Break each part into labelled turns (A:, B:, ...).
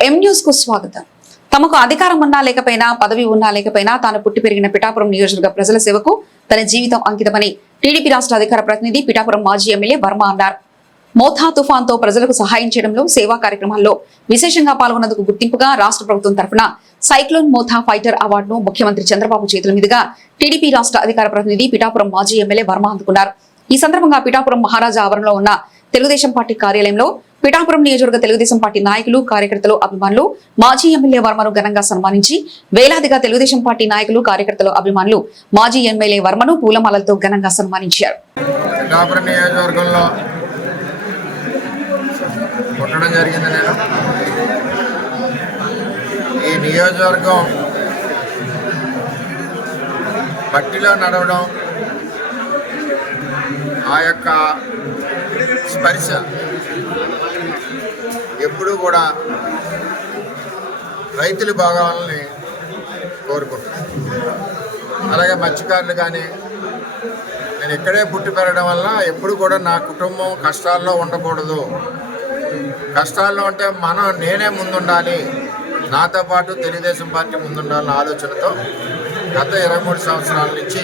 A: ఎం న్యూస్కు స్వాగతం. తమకు అధికారం ఉన్నా లేకపోయినా పదవి ఉన్నా లేకపోయినా తాను పుట్టి పెరిగిన పిఠాపురం నియోజకవర్గ ప్రజల సేవకు తన జీవితం అంకితమని టీడీపీ రాష్ట్ర అధికార ప్రతినిధి పిఠాపురం మాజీ ఎమ్మెల్యే వర్మ అన్నారు. మోథా తుఫాన్తో ప్రజలకు సహాయం చేయడంలో సేవా కార్యక్రమాల్లో విశేషంగా పాల్గొన్నందుకు గుర్తింపుగా రాష్ట్ర ప్రభుత్వం తరఫున సైక్లోన్ మోథా ఫైటర్ అవార్డును ముఖ్యమంత్రి చంద్రబాబు చేతుల మీదుగా టీడీపీ రాష్ట్ర అధికార ప్రతినిధి పిఠాపురం మాజీ ఎమ్మెల్యే వర్మ అందుకున్నారు. ఈ సందర్భంగా పిఠాపురం మహారాజా ఆవరణలో ఉన్న తెలుగుదేశం పార్టీ కార్యాలయంలో పిఠాపురం నియోజకవర్గ తెలుగుదేశం పార్టీ నాయకులు కార్యకర్తలు అభిమానులు మాజీ ఎమ్మెల్యే వర్మను ఘనంగా సన్మానించి వేలాదిగా తెలుగుదేశం పార్టీ నాయకులు కార్యకర్తలు అభిమానులు మాజీ ఎమ్మెల్యే వర్మను పూలమాలలతో ఘనంగా సన్మానించారు.
B: ఈ నియోజకవర్గం మట్టిలో నడవడం ఆ యొక్క స్పర్శ. ఎప్పుడూ కూడా రైతులు బాగాలని కోరుకుంటున్నాను. అలాగే మత్స్యకారులు కానీ నేను ఇక్కడే పుట్టి పెరగడం వల్ల ఎప్పుడు కూడా నా కుటుంబం కష్టాల్లో ఉండకూడదు. కష్టాల్లో ఉంటే మనం నేనే ముందుండాలి. నాతో పాటు తెలుగుదేశం పార్టీ ముందుండాలన్న ఆలోచనతో గత ఇరవై మూడు సంవత్సరాల నుంచి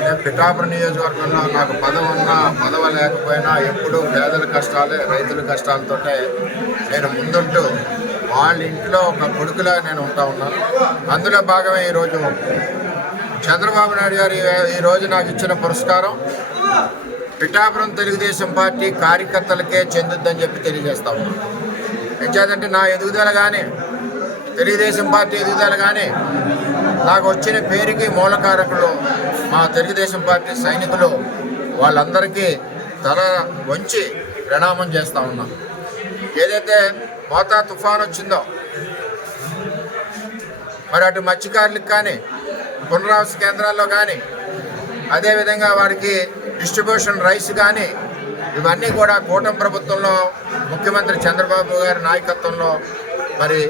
B: నేను పిఠాపురం నియోజకవర్గంలో నాకు పదవి ఉన్నా పదవ లేకపోయినా ఎప్పుడూ పేదల కష్టాలే రైతుల కష్టాలతోటే నేను ముందుంటూ వాళ్ళ ఇంట్లో ఒక కొడుకులా నేను ఉంటా ఉన్నాను అందులో భాగమే ఈరోజు చంద్రబాబు నాయుడు గారు ఈ- రోజు నాకు ఇచ్చిన పురస్కారం. పిఠాపురం తెలుగుదేశం పార్టీ కార్యకర్తలకే చెందుద్దని చెప్పి తెలియజేస్తా ఉన్నాను ఎంచేదంటే నా ఎదుగుదల కానీ తెలుగుదేశం పార్టీ ఎదుగుదల కానీ నాకు వచ్చిన పేరుకి మూలకారకులు మా తెలుగుదేశం పార్టీ సైనికులు వాళ్ళందరికీ తల వంచి ప్రణామం చేస్తా ఉన్నాను ఏదైతే మోతా తుఫాన్ వచ్చిందో మరి అటు మత్స్యకారులకు కానీ పునరావాస కేంద్రాల్లో కానీ అదేవిధంగా వారికి డిస్ట్రిబ్యూషన్ రైస్ కానీ ఇవన్నీ కూడా కూటమి ప్రభుత్వంలో ముఖ్యమంత్రి చంద్రబాబు గారి నాయకత్వంలో మరి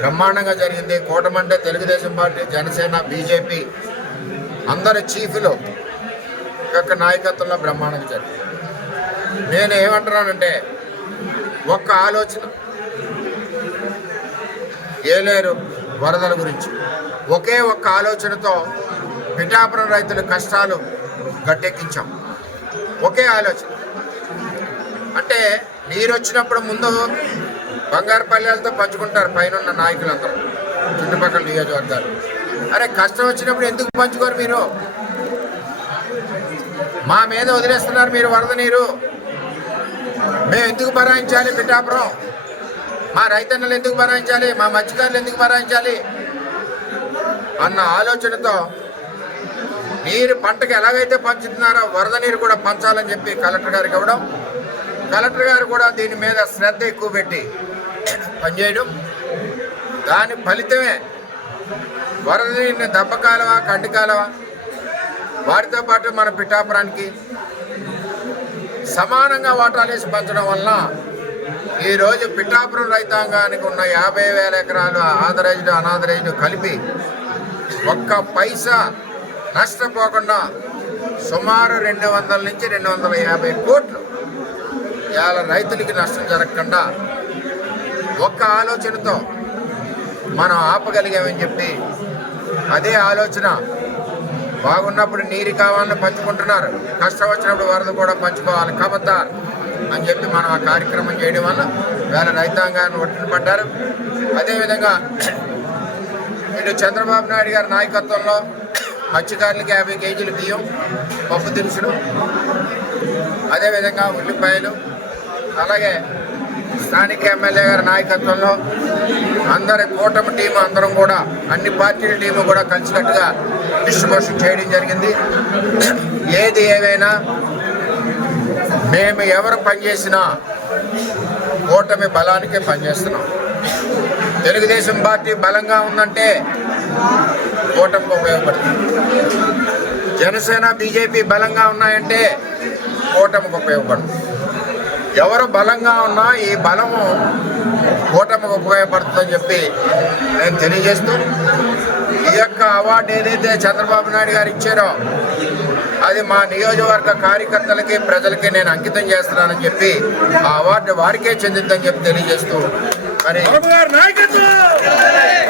B: బ్రహ్మాండంగా జరిగింది. కూటమి అంటే తెలుగుదేశం పార్టీ జనసేన బీజేపీ అందరి చీఫ్లు యొక్క నాయకత్వంలో బ్రహ్మాండంగా జరిగింది. నేను ఏమంటున్నానంటే ఒక్క ఆలోచన. ఏలేరు వరదల గురించి. ఒకే ఒక్క ఆలోచనతో పిఠాపురం రైతుల కష్టాలు గట్టెక్కించాం. ఒకే ఆలోచన. అంటే నీరు వచ్చినప్పుడు ముందు బంగారు పల్లెలతో పంచుకుంటారు పైన నాయకులందరూ చుట్టుపక్కల నియోజకవర్గాలు. అరే కష్టం వచ్చినప్పుడు ఎందుకు పంచుకోరు మీరు? మా మీద వదిలేస్తున్నారు మీరు వరద నీరు. మేము ఎందుకు బరాయించాలి పిఠాపురం? మా రైతన్నలు ఎందుకు బరాయించాలి? మా మత్స్యకారులు ఎందుకు బరాయించాలి? అన్న ఆలోచనతో నీరు పంటకు ఎలాగైతే పంచుతున్నారో వరద నీరు కూడా పంచాలని చెప్పి కలెక్టర్ గారికి ఇవ్వడం కలెక్టర్ గారు కూడా దీని మీద శ్రద్ధ ఎక్కువ పెట్టి పనిచేయడం. దాని ఫలితమే వరద నీరుని దెబ్బ కాలవా కంటి కాలవా వాటితో పాటు మన పిఠాపురానికి సమానంగా వాటాలేసి పంచడం వలన ఈరోజు పిఠాపురం రైతాంగానికి ఉన్న యాభై వేల ఎకరాలు ఆథరైజ్డ్ అనాథరైజ్డ్ కలిపి ఒక్క పైసా నష్టపోకుండా సుమారు రెండు వందల నుంచి రెండు వందల యాభై కోట్లు ఇవాళ రైతులకి నష్టం జరగకుండా ఒక్క ఆలోచనతో మనం ఆపగలిగామని చెప్పి అదే ఆలోచన బాగున్నప్పుడు నీరు కావాలని పంచుకుంటున్నారు. కష్టం వచ్చినప్పుడు వరద కూడా పంచుకోవాలి. కబద్దార్ అని చెప్పి మనం ఆ కార్యక్రమం చేయడం వల్ల వేళ రైతాంగాన్ని ఒట్టిన పడ్డారు. అదేవిధంగా ఇటు చంద్రబాబు నాయుడు గారి నాయకత్వంలో మత్స్యకారులకి యాభై కేజీలు బియ్యం పప్పు దినుసులు అదేవిధంగా ఉల్లిపాయలు అలాగే స్థానిక ఎమ్మెల్యే గారి నాయకత్వంలో అందరి కూటమి టీం అందరం కూడా అన్ని పార్టీల టీము కూడా కలిసికట్టుగా డిస్ట్రిబ్యూషన్ చేయడం జరిగింది. ఏది ఏవైనా మేము ఎవరు పనిచేసినా కూటమి బలానికే పనిచేస్తున్నాం. తెలుగుదేశం పార్టీ బలంగా ఉందంటే కూటమికి ఉపయోగపడుతుంది. జనసేన బీజేపీ బలంగా ఉన్నాయంటే కూటమికి ఉపయోగపడుతుంది. ఎవరు బలంగా ఉన్నా ఈ బలము కూటమికి ఉపయోగపడుతుందని చెప్పి నేను తెలియజేస్తూ ఈ యొక్క అవార్డు ఏదైతే చంద్రబాబు నాయుడు గారు ఇచ్చారో అది మా నియోజకవర్గ కార్యకర్తలకి ప్రజలకి నేను అంకితం చేస్తున్నానని చెప్పి ఆ అవార్డు వారికే చెందిందని చెప్పి తెలియజేస్తూ మరి
C: వరమ గారి నాయకత్వం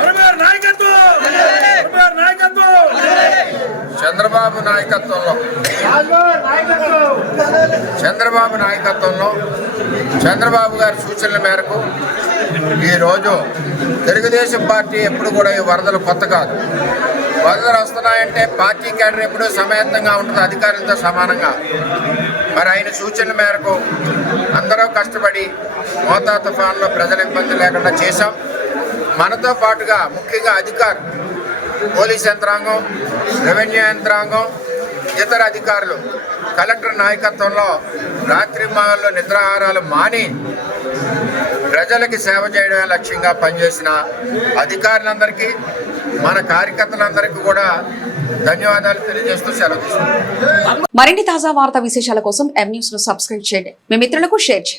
C: వరమ గారి నాయకత్వం వరమ గారి నాయకత్వం
B: చంద్రబాబు నాయకత్వంలో చంద్రబాబు నాయకత్వంలో చంద్రబాబు గారి సూచనల మేరకు ఈరోజు తెలుగుదేశం పార్టీ ఎప్పుడు కూడా ఈ వరదలు కొత్త కాదు. వరదలు వస్తున్నాయంటే పార్టీ క్యాడర్ ఎప్పుడూ సమేతంగా ఉంటుంది అధికారులతో సమానంగా. మరి ఆయన సూచనల మేరకు అందరూ కష్టపడి మోతా తుఫాన్లో ప్రజల ఇబ్బంది లేకుండా చేశాం. మనతో పాటుగా ముఖ్యంగా అధికారులు పోలీస్ యంత్రాంగం రెవెన్యూ యంత్రాంగం ఇతర అధికారులు కలెక్టర్ నాయకత్వంలో రాత్రి మాల్లో నిద్రాహారాలు మాని ప్రజలకి సేవ చేయడమే లక్ష్యంగా పనిచేసిన అధికారులందరికీ మన కార్యకర్తలందరికీ కూడా ధన్యవాదాలు తెలియజేస్తూ సెలవు
A: మరిన్ని తాజా వార్తా విశేషాల కోసం ఎం న్యూస్ను సబ్స్క్రైబ్ చేయండి. మీ మిత్రులకు షేర్ చేయండి.